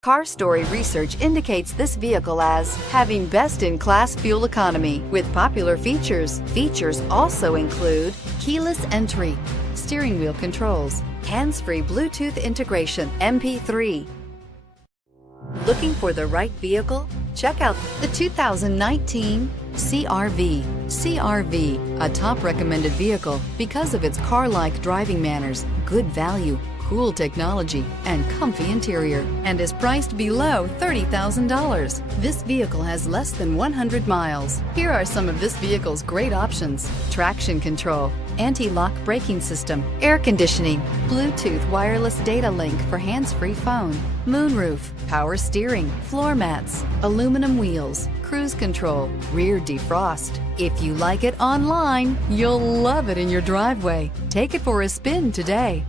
Car Story research indicates this vehicle as having best-in-class fuel economy with popular features. Features also include keyless entry, steering wheel controls, hands-free Bluetooth integration, MP3. Looking for the right vehicle? Check out the 2019 CR-V. CR-V, a top recommended vehicle because of its car-like driving manners, good value, cool technology, and comfy interior, and is priced below $30,000. This vehicle has less than 100 miles. Here are some of this vehicle's great options: traction control, anti-lock braking system, air conditioning, Bluetooth wireless data link for hands-free phone, moonroof, power steering, floor mats, aluminum wheels, cruise control, rear defrost. If you like it online, you'll love it in your driveway. Take it for a spin today.